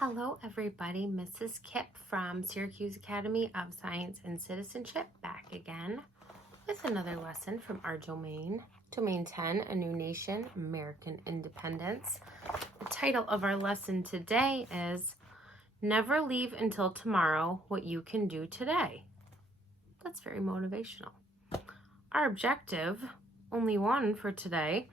Hello everybody, Mrs. Kipp from Syracuse Academy of Science and Citizenship back again with another lesson from our domain, Domain 10, A New Nation, American Independence. The title of our lesson today is Never Leave Until Tomorrow What You Can Do Today. That's very motivational. Our objective, only one for today,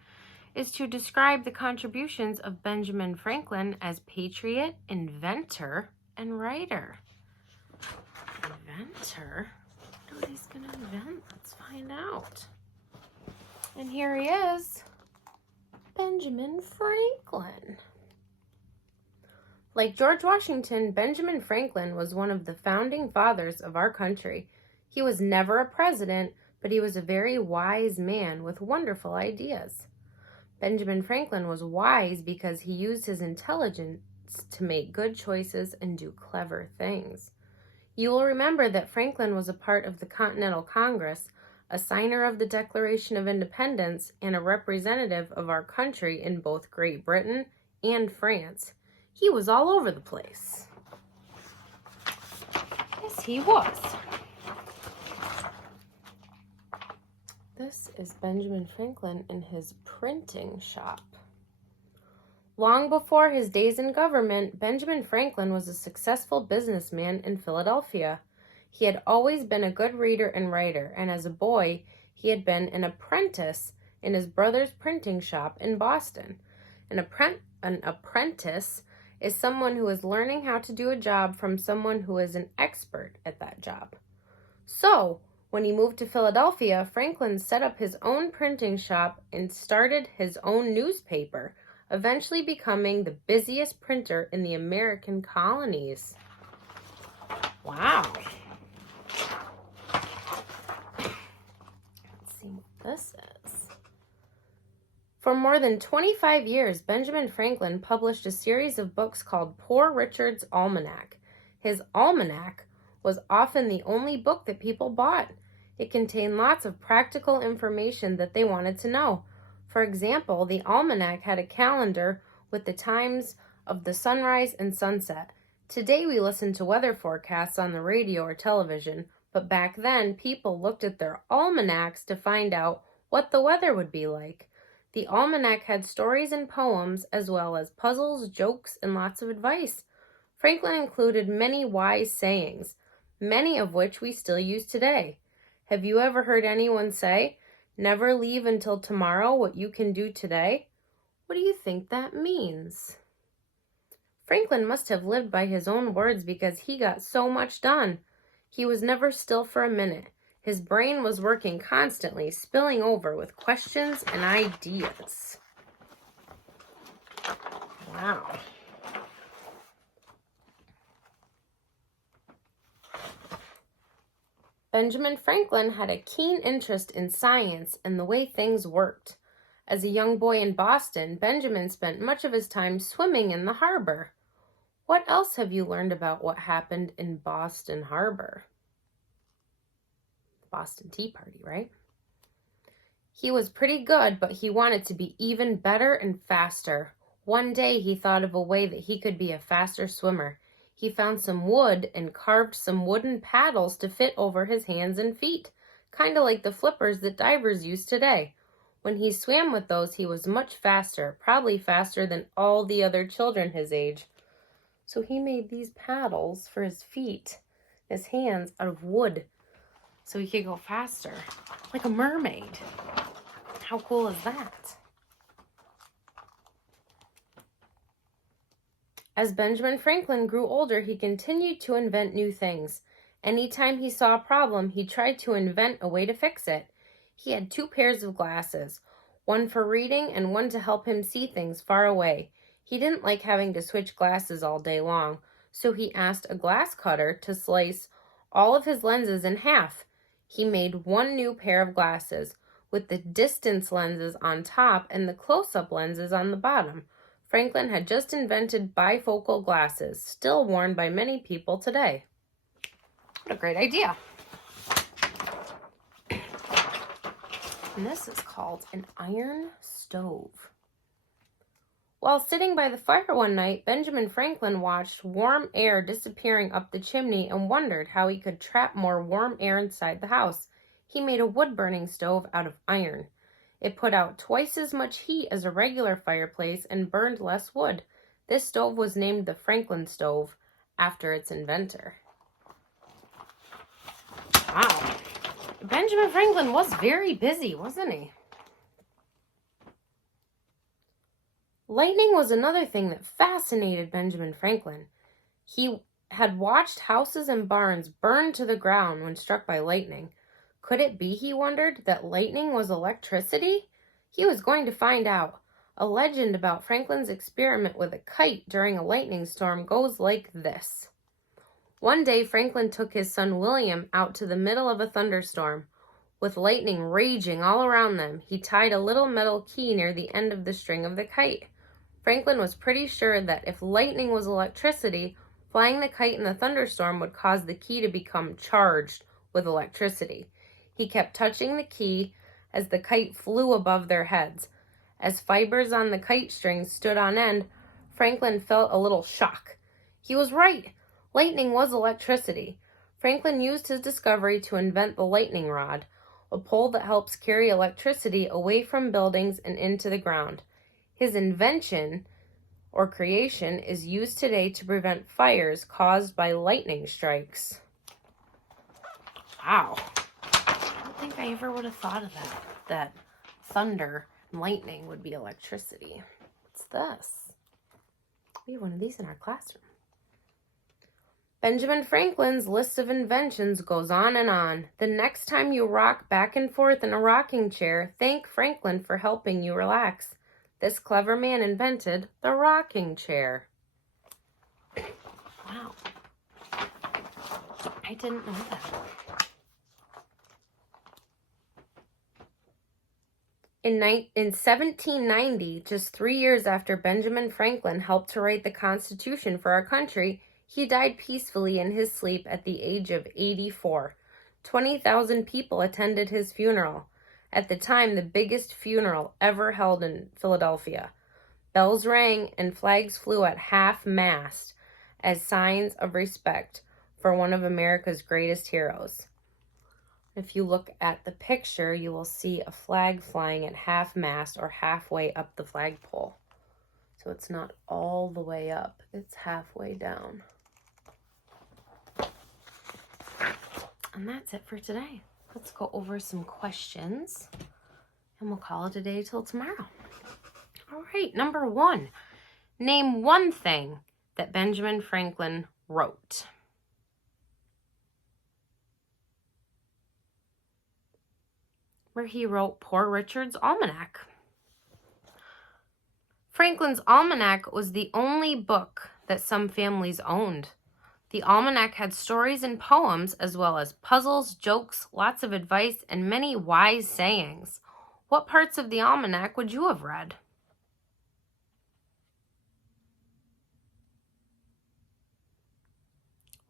is to describe the contributions of Benjamin Franklin as patriot, inventor, and writer. Inventor? What he's going to invent? Let's find out. And here he is, Benjamin Franklin. Like George Washington, Benjamin Franklin was one of the founding fathers of our country. He was never a president, but he was a very wise man with wonderful ideas. Benjamin Franklin was wise because he used his intelligence to make good choices and do clever things. You will remember that Franklin was a part of the Continental Congress, a signer of the Declaration of Independence, and a representative of our country in both Great Britain and France. He was all over the place. Yes, he was. This is Benjamin Franklin in his printing shop. Long before his days in government, Benjamin Franklin was a successful businessman in Philadelphia. He had always been a good reader and writer, and as a boy, he had been an apprentice in his brother's printing shop in Boston. An apprentice is someone who is learning how to do a job from someone who is an expert at that job. So, when he moved to Philadelphia, Franklin set up his own printing shop and started his own newspaper, eventually becoming the busiest printer in the American colonies. Wow. Let's see what this is. For more than 25 years, Benjamin Franklin published a series of books called Poor Richard's Almanac. His almanac was often the only book that people bought. It contained lots of practical information that they wanted to know. For example, the almanac had a calendar with the times of the sunrise and sunset. Today we listen to weather forecasts on the radio or television, but back then people looked at their almanacs to find out what the weather would be like. The almanac had stories and poems as well as puzzles, jokes, and lots of advice. Franklin included many wise sayings, many of which we still use today. Have you ever heard anyone say, never leave until tomorrow what you can do today? What do you think that means? Franklin must have lived by his own words because he got so much done. He was never still for a minute. His brain was working constantly, spilling over with questions and ideas. Wow. Benjamin Franklin had a keen interest in science and the way things worked. As a young boy in Boston, Benjamin spent much of his time swimming in the harbor. What else have you learned about what happened in Boston Harbor? The Boston Tea Party, right? He was pretty good, but he wanted to be even better and faster. One day he thought of a way that he could be a faster swimmer. He found some wood and carved some wooden paddles to fit over his hands and feet, kind of like the flippers that divers use today. When he swam with those, he was much faster, probably faster than all the other children his age. So he made these paddles for his feet, his hands, out of wood, so he could go faster, like a mermaid. How cool is that? As Benjamin Franklin grew older, he continued to invent new things. Anytime he saw a problem, he tried to invent a way to fix it. He had 2 pairs of glasses, one for reading and one to help him see things far away. He didn't like having to switch glasses all day long, so he asked a glass cutter to slice all of his lenses in half. He made 1 new pair of glasses, with the distance lenses on top and the close-up lenses on the bottom. Franklin had just invented bifocal glasses, still worn by many people today. What a great idea. And this is called an iron stove. While sitting by the fire one night, Benjamin Franklin watched warm air disappearing up the chimney and wondered how he could trap more warm air inside the house. He made a wood-burning stove out of iron. It put out twice as much heat as a regular fireplace and burned less wood. This stove was named the Franklin stove after its inventor. Wow. Benjamin Franklin was very busy, wasn't he? Lightning was another thing that fascinated Benjamin Franklin. He had watched houses and barns burn to the ground when struck by lightning. Could it be, he wondered, that lightning was electricity? He was going to find out. A legend about Franklin's experiment with a kite during a lightning storm goes like this. One day, Franklin took his son William out to the middle of a thunderstorm. With lightning raging all around them, he tied a little metal key near the end of the string of the kite. Franklin was pretty sure that if lightning was electricity, flying the kite in the thunderstorm would cause the key to become charged with electricity. He kept touching the key as the kite flew above their heads. As fibers on the kite string stood on end, Franklin felt a little shock. He was right. Lightning was electricity. Franklin used his discovery to invent the lightning rod, a pole that helps carry electricity away from buildings and into the ground. His invention, or creation, is used today to prevent fires caused by lightning strikes. Wow. I don't think I ever would have thought of that thunder and lightning would be electricity. What's this? We have one of these in our classroom. Benjamin Franklin's list of inventions goes on and on. The next time you rock back and forth in a rocking chair, thank Franklin for helping you relax. This clever man invented the rocking chair. Wow. I didn't know that. In 1790, just 3 years after Benjamin Franklin helped to write the Constitution for our country, he died peacefully in his sleep at the age of 84. 20,000 people attended his funeral. At the time, the biggest funeral ever held in Philadelphia. Bells rang and flags flew at half-mast as signs of respect for one of America's greatest heroes. If you look at the picture, you will see a flag flying at half-mast or halfway up the flagpole. So it's not all the way up, it's halfway down. And that's it for today. Let's go over some questions and we'll call it a day till tomorrow. All right, number 1. Name one thing that Benjamin Franklin wrote. Where he wrote Poor Richard's Almanac. Franklin's Almanac was the only book that some families owned. The almanac had stories and poems, as well as puzzles, jokes, lots of advice, and many wise sayings. What parts of the almanac would you have read?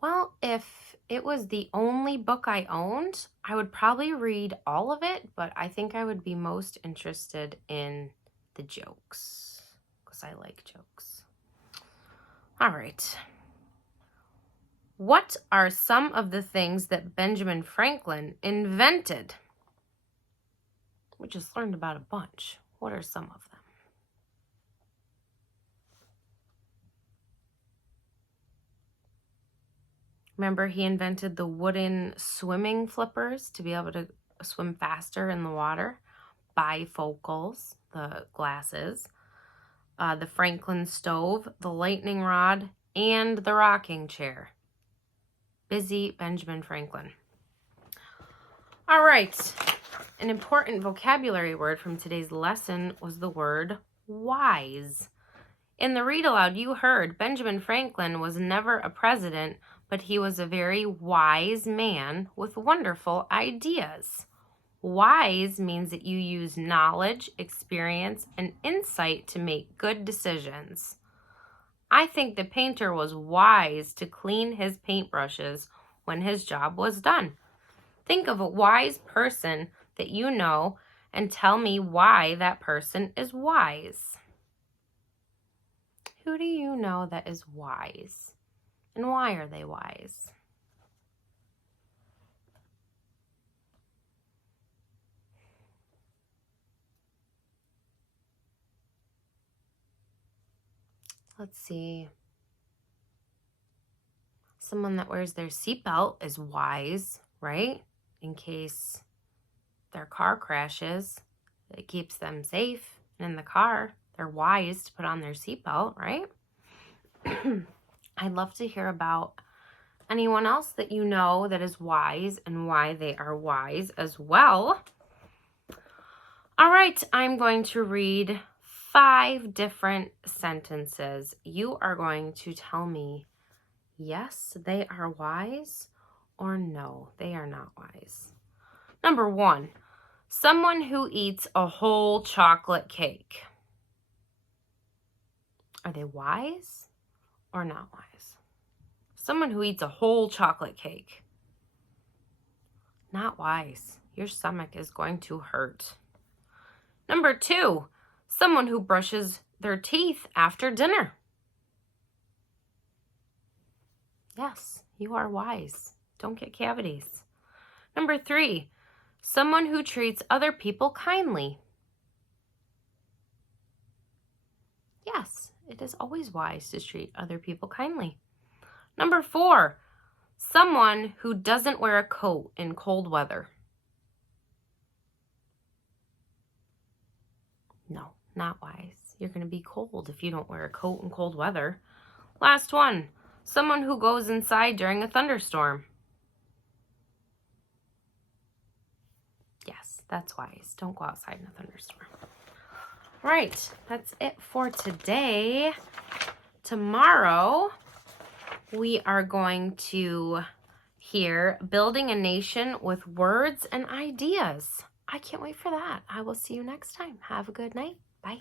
Well, if it was the only book I owned, I would probably read all of it, but I think I would be most interested in the jokes, because I like jokes. All right. What are some of the things that Benjamin Franklin invented? We just learned about a bunch. What are some of them? Remember, he invented the wooden swimming flippers to be able to swim faster in the water. Bifocals, the glasses. The Franklin stove, the lightning rod, and the rocking chair. Busy Benjamin Franklin. All right. An important vocabulary word from today's lesson was the word wise. In the read aloud you heard, Benjamin Franklin was never a president, but he was a very wise man with wonderful ideas. Wise means that you use knowledge, experience, and insight to make good decisions. I think the painter was wise to clean his paintbrushes when his job was done. Think of a wise person that you know and tell me why that person is wise. Who do you know that is wise? And why are they wise? Let's see. Someone that wears their seatbelt is wise, right? In case their car crashes, it keeps them safe in the car. They're wise to put on their seatbelt, right? I'd love to hear about anyone else that you know that is wise and why they are wise as well. All right, I'm going to read 5 different sentences. You are going to tell me, yes, they are wise, or no, they are not wise. Number 1, someone who eats a whole chocolate cake. Are they wise or not wise? Someone who eats a whole chocolate cake. Not wise. Your stomach is going to hurt. Number 2, someone who brushes their teeth after dinner. Yes, you are wise. Don't get cavities. Number 3, someone who treats other people kindly. Yes, it is always wise to treat other people kindly. Number 4, someone who doesn't wear a coat in cold weather. No, not wise. You're going to be cold if you don't wear a coat in cold weather. Last one, someone who goes inside during a thunderstorm. Yes, that's wise. Don't go outside in a thunderstorm. All right, that's it for today. Tomorrow, we are going to hear Building a Nation with Words and Ideas. I can't wait for that. I will see you next time. Have a good night. Bye.